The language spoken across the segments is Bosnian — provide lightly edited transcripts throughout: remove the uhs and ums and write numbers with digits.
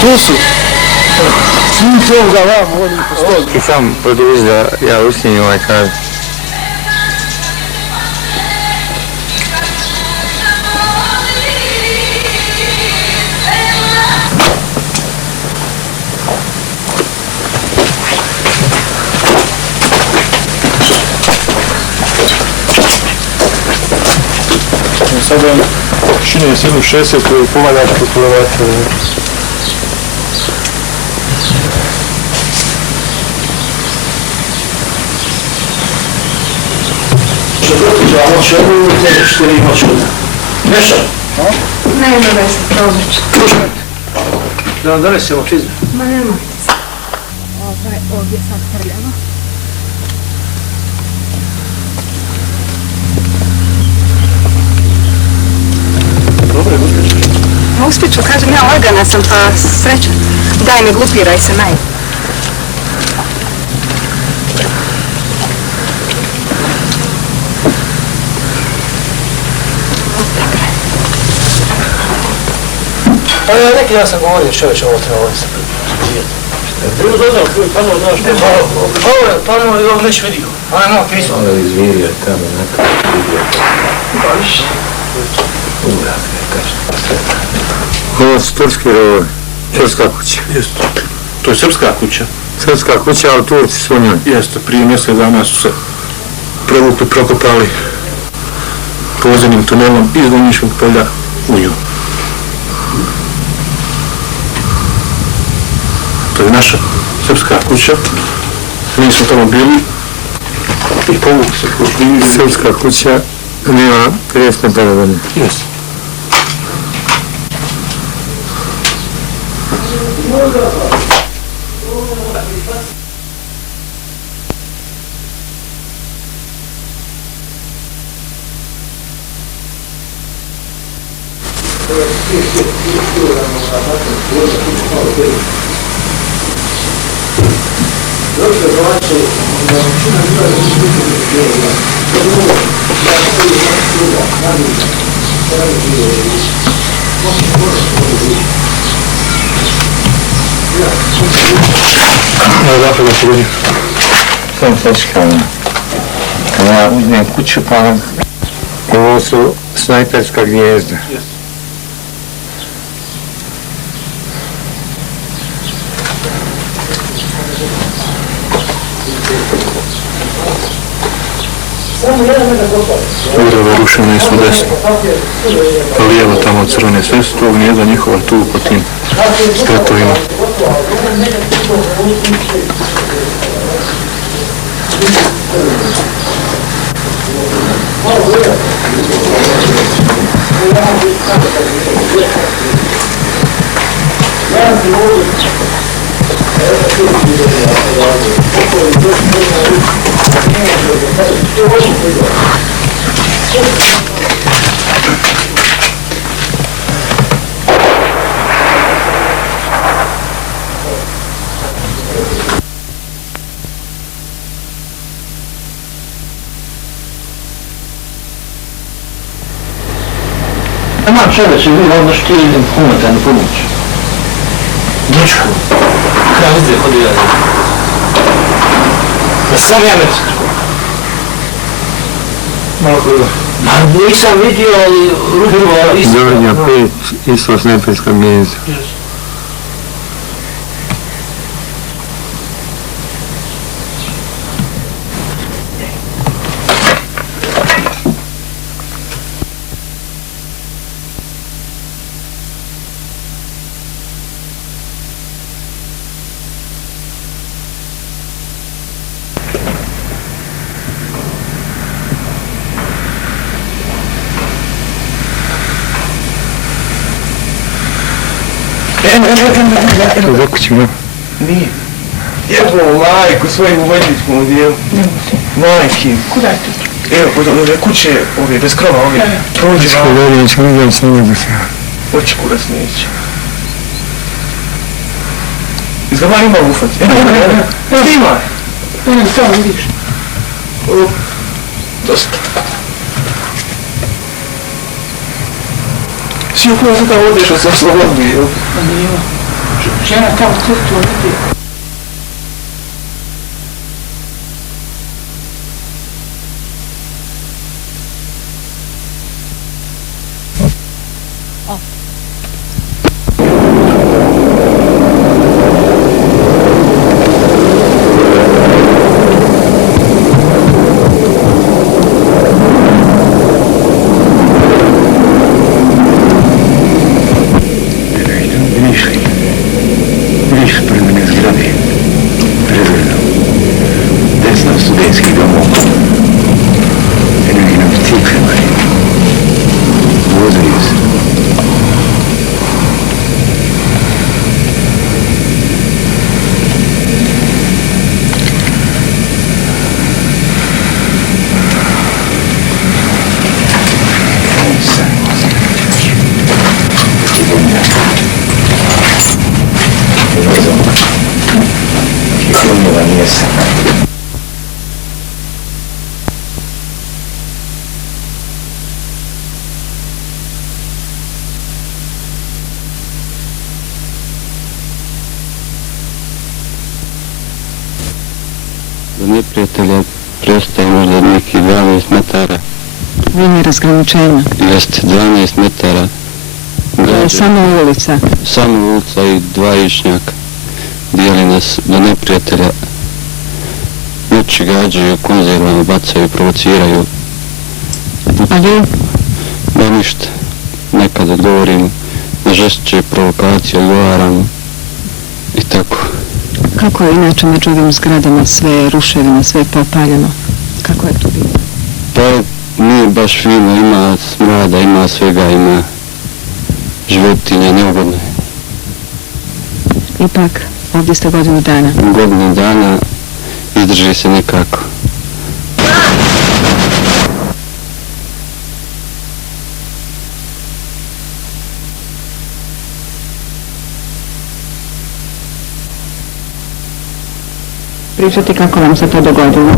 Tu su. Svi to za vam, volim po stolu. I sam produži da ja usnijem ovaj kadar. Sada šine s jednu 60 koju povaljaš pokulovati. Što dotiđa moći ovu te što li moći ovu? Neša? Nema veze, probat ću. Krušmet. Da vam donesemo čizme? Ma nemojte se. Ovdje sad prljavo. Dobro, uspjećeš. Uspjeću, kažem ja, lagana sam pa srećan. Daj mi, glupiraj se, naj. Pa ja neki ja sam govorio čovječe, ovo treba ovdje se živjeti. Bilo doznao, pano, znaš, pano je ovo već vidio. Ona je malo pisao. Ono izvirio je tamo, nekako vidio. Pa više. Urak, kažem. Ovo su turski rovovi. Turska kuća. Jeste. To je srpska kuća. Srpska kuća, ali Turci su u njoj. Jeste, prije mjesec dana su se prevukli, prokopali podzemnim tunelom iz Donjiškog polja u nju. To je naša srpska kuća. Mi smo tamo bili i povukli se kroz liniju. Srpska kuća nema 50 metara dalje. Jeste. Odakle da se vidi? Sam teška. Kada ja uzmem kuću pa ovo su snajperska gnijezda. Urove rušene su desno. Lijevo tamo od Crvene Sestre, to gnijezda njihova tu po tim stratovima. Taman čovječe, vi onda što idem humanitarnu pomoć. Dečko, kravice hodio ja. Da sam ja među. Malo prvo. Ma nisam vidio, ali ruku isto. Zornja 5, isto snajperska gnijezda. Eno. Za kućima. Nije. Jebo majku svojim uvodnickom u dijelu. Majki. Kuda je to? Evo, kod ove kuće, ove, bez krova, ove. Prođi Što vam. veri, nećemo vidjeti s njima da se... Oći kurac neće. Izgleda ima ufat. Eno. Snimaj. Eno, to vidiš. Dosta. Svi upravo sam tamo odešao sam slobodni. Žena tamo crtu ovdje. Vidiš pored mene zgrade, prezredno, desno studentski domov, neki na biciklima, vozaju se. Do neprijatelja prestaje možda neki 12 metara. Linija razgraničenja. Jeste 12 metara. Samo ulica. Samo ulica i dva išnjaka. Dijeli nas do neprijatelja. Noći gađaju, konzervama bacaju, provociraju. A vi? Da ništa. Nekad odgovorim na žešće provokacije, odgovaram i tako. Kako je inače među ovim zgradama, sve ruševina, sve popaljeno? Kako je tu bilo? Pa nije baš fino, ima smrada, ima svega, ima životinja, neugodno je. Ipak, ovdje ste godinu dana. Godinu dana izdrži se nekako. Pričati kako vam se to dogodilo.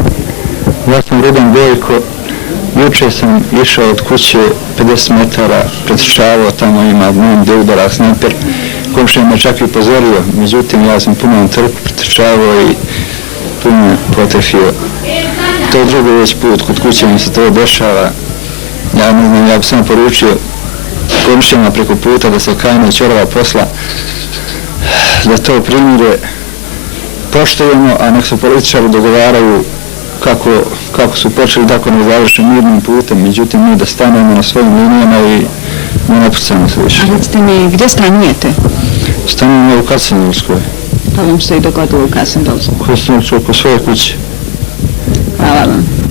Ja sam Rudan Gojko, jučer sam išao od kuće 50 metara, pretrčavao, tamo ima dnevno gdje udara snajper. Komšija me čak i upozorio, međutim ja sam puno trku pretrčavao i puno potrefio. To je drugi već put, kod kuće mi se to dešava. Ja ne znam, ja bi sam poručio komšijama preko puta da se kajne čorava posla, da to primire poštujemo, a nek se političari dogovaraju kako su počeli, tako ne završe mirnim putem, međutim mi da stanemo na svojim linijama i ne napucamo se više. A recite mi, gdje stanujete? Stanujemo u Kasendolskoj. To vam se i dogodilo u Kasendolskoj. U Kasendolskoj, oko svoje kuće. Hvala vam.